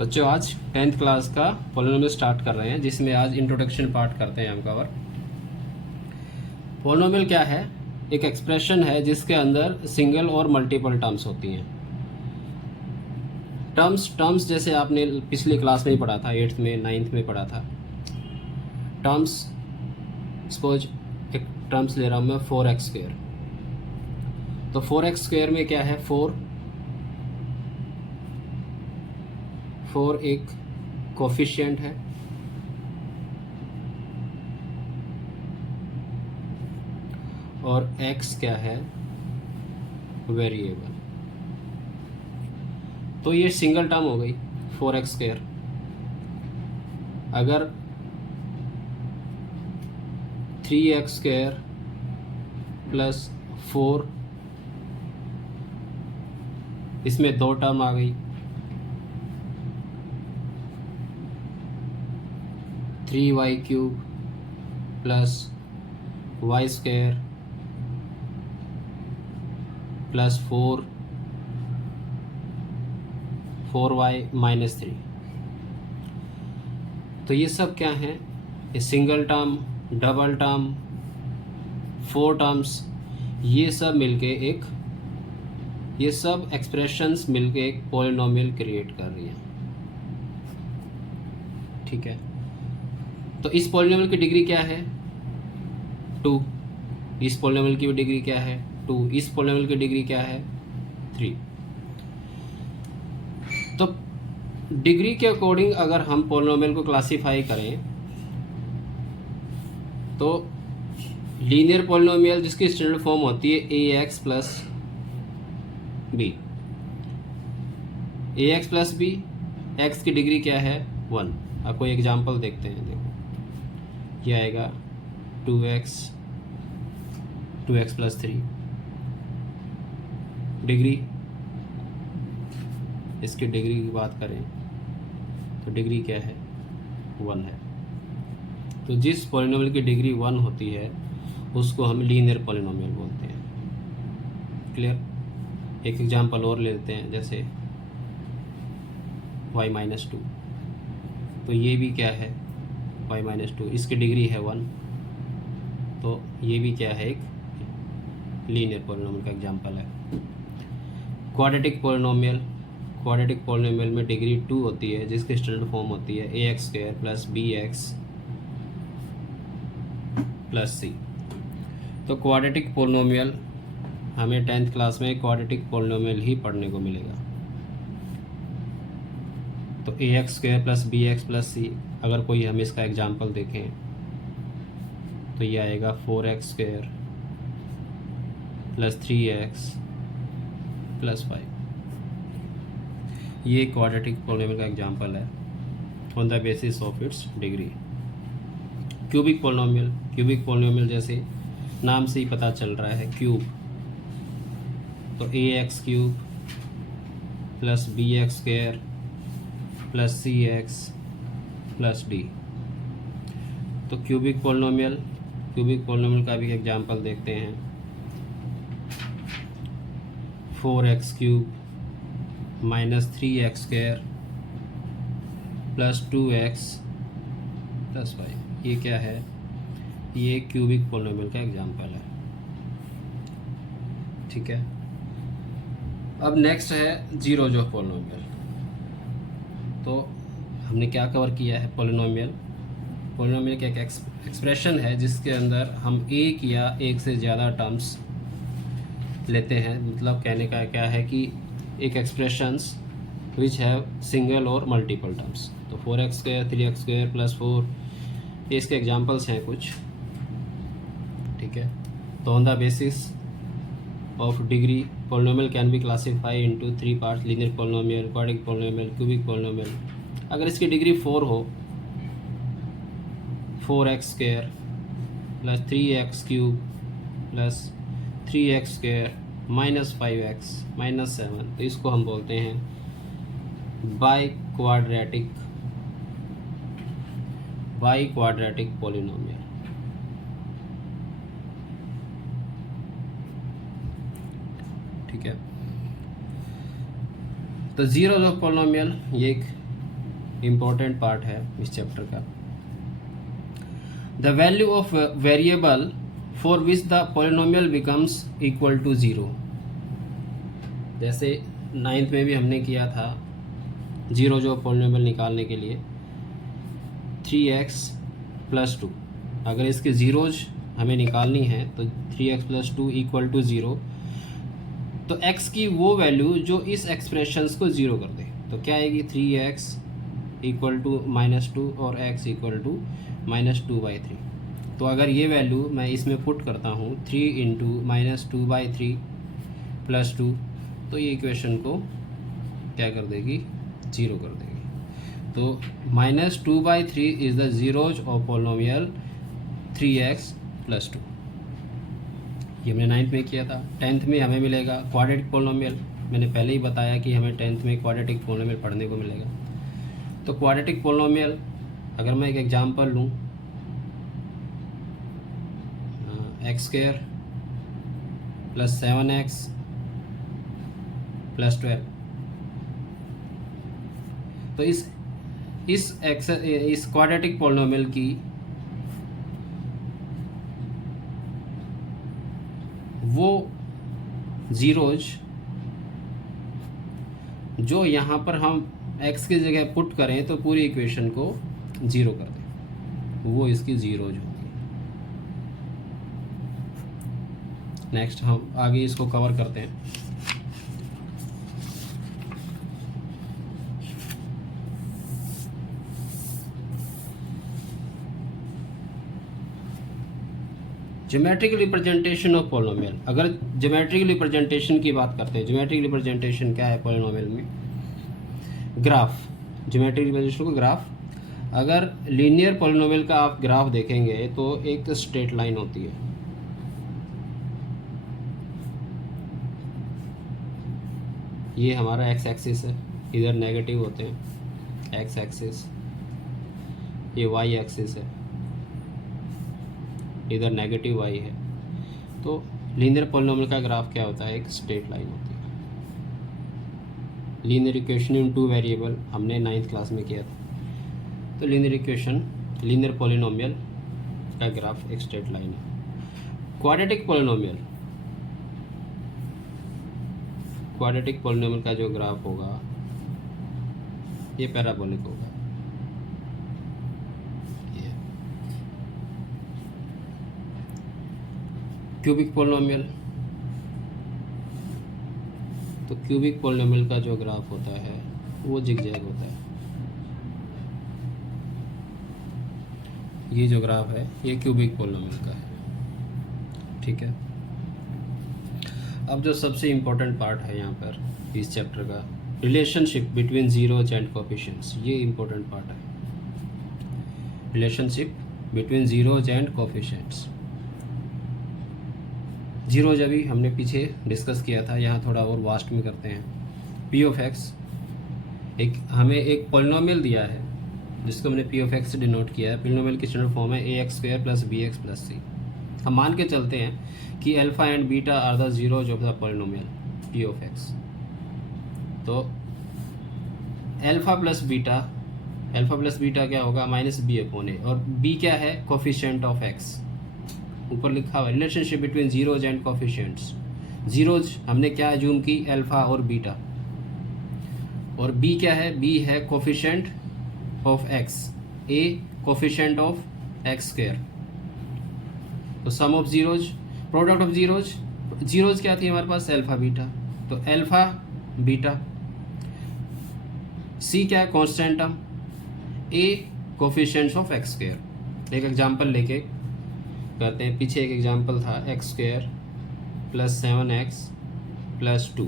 बच्चों आज 10th class का पॉलिनोमियल स्टार्ट कर रहे हैं, जिसमें आज इंट्रोडक्शन पार्ट करते हैं हम कवर। पॉलिनोमियल क्या है? एक एक्सप्रेशन है जिसके अंदर सिंगल और मल्टीपल टर्म्स होती हैं। टर्म्स जैसे आपने पिछली क्लास में ही पढ़ा था, 8th में 9th में पढ़ा था। टर्म्स सपोज एक टर्म्स ले रहा हूँ मैं 4x²। तो 4x² में क्या है? 4 एक कोफिशिएंट है, और x क्या है? वेरिएबल। तो ये सिंगल टर्म हो गई 4x²। अगर 3x² प्लस 4, इसमें दो टर्म आ गई, 3y³ plus y² plus 4y minus 3। तो ये सब क्या है? ये single term, double term, 4 terms, ये सब मिलके ये सब एक्सप्रेशंस मिलके एक पॉलिनोमियल क्रिएट कर रही हैं। ठीक है, तो इस पॉलिनोमियल की डिग्री क्या है? 2। इस पॉलिनोमियल की डिग्री क्या है? 2। इस पॉलिनोमियल की डिग्री क्या है? 3। तो डिग्री के अकॉर्डिंग अगर हम पॉलिनोमियल को क्लासिफाई करें तो लीनियर पॉलिनोमियल जिसकी स्टैंडर्ड फॉर्म होती है ax plus B. ax plus B, x की डिग्री क्या है? 1। अब कोई एग्जांपल देखते हैं। देखो ये आएगा 2x प्लस 3। डिग्री, इसकी डिग्री की बात करें तो डिग्री क्या है? 1 है। तो जिस पॉलिनोमियल की डिग्री 1 होती है उसको हम लीनियर पॉलिनोमियल बोलते हैं। क्लियर? एक एग्जांपल और लेते हैं, जैसे y-2। तो ये भी क्या है? y-2, इसकी डिग्री है 1। तो ये भी क्या है? एक लीनियर पॉलिनोमियल का एग्जांपल है। क्वाड्रेटिक पॉलिनोमियल में डिग्री 2 होती है, जिसकी स्टैंडर्ड फॉर्म होती है ax² plus bx plus c। तो क्वाड्रेटिक पॉलिनोमियल हमें 10th क्लास में क्वाड्रेटिक पॉलिनोमियल ही पढ़ने को मिलेगा। तो ax² plus bx plus c, अगर कोई हम इसका एग्जांपल देखें तो ये आएगा 4x² प्लस 3x प्लस 5। ये क्वाड्रेटिक पॉलिनोमियल का एग्जांपल है on the basis of its degree. Cubic polynomial जैसे नाम से ही पता चल रहा है, क्यूब। तो ax³ plus bx² plus cx plus d। तो क्यूबिक पॉलिनोमियल का भी एग्जांपल देखते हैं। 4x³ minus 3x² plus 2x plus 5। ये क्या है? ये क्यूबिक पॉलिनोमियल का एग्जांपल है। ठीक है, अब नेक्स्ट है जीरो जो पॉलिनोमियल। तो हमने क्या कवर किया है? पॉलिनोमियल का एक एक्सप्रेशन है जिसके अंदर हम एक या एक से ज़्यादा टर्म्स लेते हैं। मतलब कहने का क्या है कि एक एक्सप्रेशंस विच हैव सिंगल और मल्टीपल टर्म्स। तो 4x² 3x² प्लस 4, ये इसके एग्जांपल्स हैं कुछ। ठीक है, तो on the basis of degree polynomial can be classify into 3 parts: linear polynomial, quadratic polynomial, cubic polynomial. अगर इसकी डिग्री 4 हो, 4x² plus 3x³ plus 3x² minus 5x minus 7, तो इसको हम बोलते हैं बाई क्वाड्रेटिक पॉलिनोमियल। ठीक है, तो जीरो ऑफ पॉलिनोमियल ये एक इम्पोर्टेंट पार्ट है इस चैप्टर का। The value of variable for which the polynomial becomes equal to 0। जैसे 9th में भी हमने किया था जीरो जो पॉलिनोमियल निकालने के लिए 3x + 2। अगर इसके ज़ीरोज हमें निकालनी है तो 3x + 2 = 0। तो x की वो वैल्यू जो इस एक्सप्रेशंस को ज़ीरो कर दे तो क्या आएगी, 3x = -2 और x = -2/3। तो अगर ये वैल्यू मैं इसमें पुट करता हूँ 3 × -2/3 + 2, तो ये इक्वेशन को क्या कर देगी, ज़ीरो कर देगी। तो -2/3 is the zeros of polynomial 3x + 2। ये हमने 9th में किया था। 10th में हमें मिलेगा क्वाड्रेटिक पॉलिनोमियल। मैंने पहले ही बताया कि हमें 10th में क्वाड्रेटिक पॉलिनोमियल पढ़ने को मिलेगा। तो क्वाड्रेटिक पॉलिनोमियल अगर मैं एक एग्जांपल लूँ, x² + 7x + 12। तो इस क्वाड्रेटिक पॉलिनोमियल की वो ज़ीरोज जो यहाँ पर हम x की जगह पुट करें तो पूरी इक्वेशन को ज़ीरो कर दें, वो इसकी ज़ीरोज होगी। नेक्स्ट हम आगे इसको कवर करते हैं। Geometric representation of polynomial. अगर ज्योमेट्रिक रिप्रेजेंटेशन की बात करते हैं, ज्योमेट्रिक रिप्रेजेंटेशन क्या है पॉलिनोमियल में, ग्राफ। ज्योमेट्रिक रिप्रेजेंटेशन को ग्राफ। अगर लीनियर पॉलिनोमियल का आप ग्राफ देखेंगे तो एक स्ट्रेट लाइन होती है, ये हमारा एक्स एक्सिस है, इधर नेगेटिव होते हैं एक्स एक्सिस, ये वाई एक्सिस है, इधर नेगेटिव वाई है। तो लीनियर पॉलिनोमियल का ग्राफ क्या होता है, एक स्ट्रेट लाइन होती है। लीनियर इक्वेशन इन 2 वेरिएबल हमने 9th क्लास में किया था। तो लीनियर इक्वेशन, लीनियर पॉलिनोमियल का ग्राफ एक स्ट्रेट लाइन है। क्वाड्रेटिक पॉलिनोमियल, क्वाड्रेटिक पॉलिनोमियल का जो ग्राफ होगा ये पैराबोलिक होगा। क्यूबिक पॉलिनोमियल, तो क्यूबिक पॉलिनोमियल का जो ग्राफ होता है वो जिगजैग होता है। ये जो ग्राफ है ये क्यूबिक पॉलिनोमियल का है, ठीक है। अब जो सबसे इम्पोर्टेंट पार्ट है यहाँ पर इस चैप्टर का, relationship between zeros and coefficients, ये इम्पोर्टेंट पार्ट है। Relationship between zeros and coefficients. Zeros अभी हमने पीछे डिस्कस किया था, यहाँ थोड़ा और वास्ट में करते हैं। पी ऑफ एक्स, एक हमें एक पॉलिनोमियल दिया है जिसको हमने पी ऑफ एक्स से डिनोट किया है। पॉलिनोमियल की स्टैंडर्ड फॉर्म है ax² + bx + c। हम मान के चलते हैं कि alpha and beta are the zeros of the polynomial P of X. तो अल्फ़ा प्लस बीटा क्या होगा, -b/a, और b क्या है, कोफिशिएंट ऑफ x। ऊपर लिखा हुआ relationship between zeros and coefficients. Zeros हमने क्या अज्यूम की, अल्फ़ा और बीटा, और b क्या है, b है coefficient of x, a coefficient of x²। तो sum of zeros, product of zeros, zeros क्या थी हमारे पास, अल्फ़ा बीटा, तो अल्फ़ा बीटा। c क्या है, constant term, a coefficients of x²। एक एग्जांपल लेके करते हैं। पीछे एक एग्जांपल था x² + 7x + 2।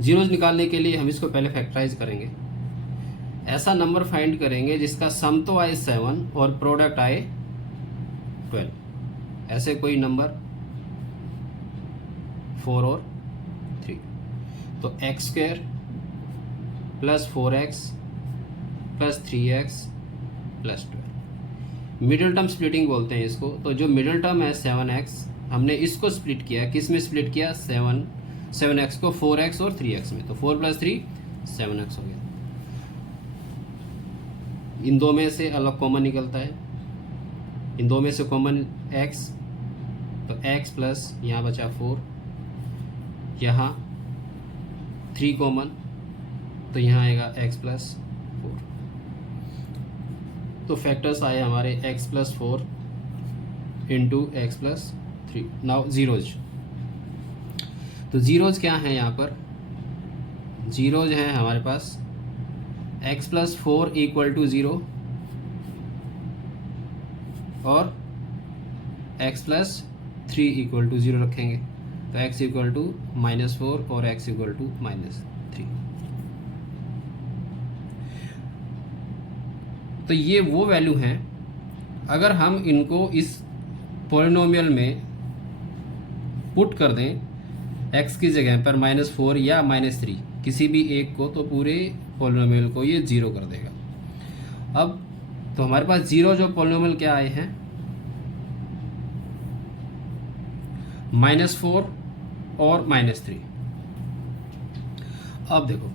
ज़ीरोज निकालने के लिए हम इसको पहले फैक्टराइज करेंगे। ऐसा नंबर फाइंड करेंगे जिसका सम तो आए 7 और प्रोडक्ट आए 12। ऐसे कोई नंबर 4 और 3। तो x² + 4x + 3x + 12। Middle term splitting बोलते हैं इसको। तो जो मिडिल टर्म है 7x, हमने इसको स्प्लिट किया, किस में स्प्लिट किया, 7x को 4x और 3x में। तो 4 + 3 7x हो गया। इन दो में से अलग कॉमन निकलता है, इन दो में से कॉमन x, तो x प्लस यहाँ बचा 4, यहाँ 3 कॉमन, तो यहाँ आएगा x प्लस 4। तो फैक्टर्स आए हमारे x plus 4 into x plus 3। Now zeros, तो जीरोज क्या है यहाँ पर? जीरोज हैं हमारे पास x प्लस 4 इक्वल टू 0 और x प्लस 3 इक्वल टू 0 रखेंगे, तो x इक्वल टू -4 और x इक्वल टू -3। तो ये वो वैल्यू हैं, अगर हम इनको इस पॉलिनोमियल में पुट कर दें x की जगह पर -4 या -3 किसी भी एक को, तो पूरे पॉलिनोमियल को ये 0 कर देगा। अब तो हमारे पास 0 जो पॉलिनोमियल क्या आए हैं? -4 और -3। अब देखो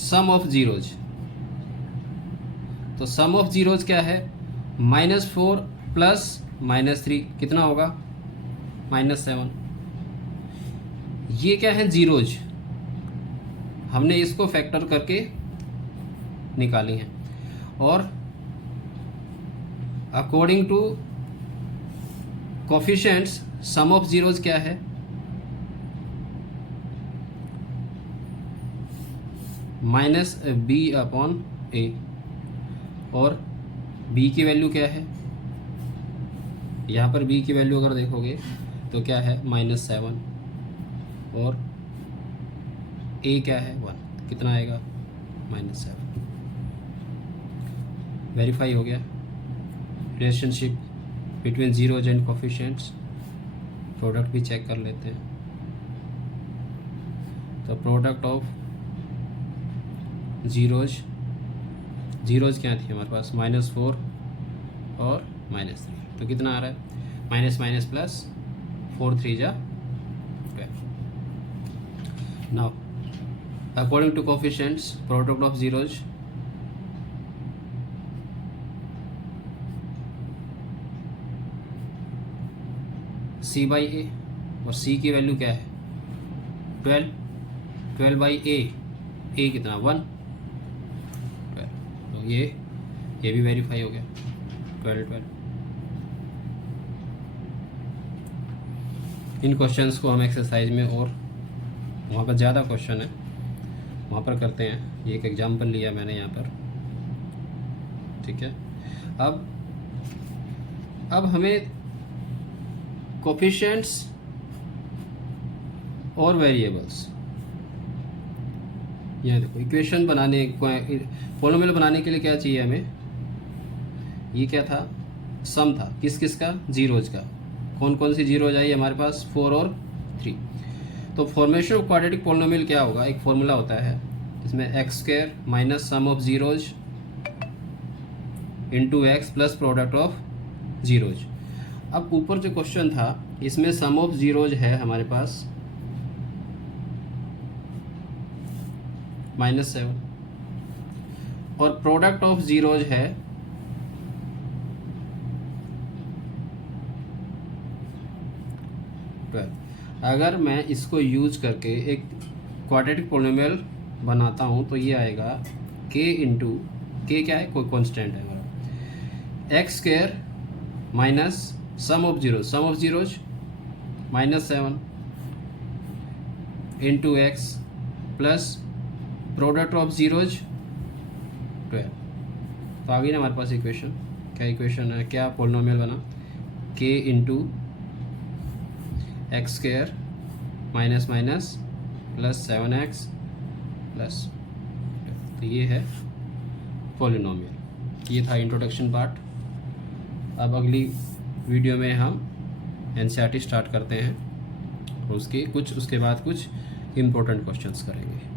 सम ऑफ जीरोज, तो सम ऑफ जीरोज क्या है? -4 प्लस -3 कितना होगा? -7। ये क्या है? जीरोज, हमने इसको फैक्टर करके निकाली हैं। और according to coefficients sum of zeros क्या है? -b/a, और b की वैल्यू क्या है? यहाँ पर b की वैल्यू अगर देखोगे तो क्या है? -7, और a क्या है? 1, कितना आएगा? -7। वेरीफाई हो गया relationship between zeros and coefficients. Product भी चेक कर लेते हैं। तो प्रोडक्ट ऑफ जीरोज क्या थी हमारे पास? -4 और -3, तो कितना आ रहा है? माइनस प्लस 4 3 जा 12। Now according to coefficients product of zeros, c/a, और c की वैल्यू क्या है? 12/a, a कितना? 1, 12। तो ये भी वेरीफाई हो गया, 12। इन क्वेश्चंस को हम एक्सरसाइज में, और वहाँ पर ज़्यादा क्वेश्चन है वहाँ पर करते हैं। ये एक एग्जाम्पल लिया मैंने यहाँ पर, ठीक है। अब हमें कोफिशिएंट्स और वेरिएबल्स, यहाँ देखो इक्वेशन बनाने, पॉलिनोमियल बनाने के लिए क्या चाहिए हमें? ये क्या था? सम था, किस का? जीरोज का। कौन कौन सी जीरोज आई हमारे पास? 4 और 3। तो फॉर्मेशन ऑफ क्वाड्रेटिक पॉलिनोमियल क्या होगा? एक फॉर्मूला होता है इसमें x² minus sum of zeros into x plus product of zeros. अब ऊपर जो क्वेश्चन था इसमें सम ऑफ जीरोज है हमारे पास -7, और प्रोडक्ट ऑफ जीरोज है अगर मैं इसको यूज करके एक क्वाड्रेटिक पॉलिनोमियल बनाता हूँ तो ये आएगा k इंटू k क्या है? कोई कांस्टेंट है हमारा, x² minus sum of zeros -7 into x plus product of zeros 12। तो आ गई ना हमारे पास इक्वेशन। क्या इक्वेशन है? क्या पॉलिनोमियल बना? k into x² minus plus 7x plus, तो ये है पॉलिनोमियल। ये था इंट्रोडक्शन पार्ट। अब अगली वीडियो में हम एनसीईआरटी स्टार्ट करते हैं, और उसके बाद कुछ इम्पोर्टेंट क्वेश्चंस करेंगे।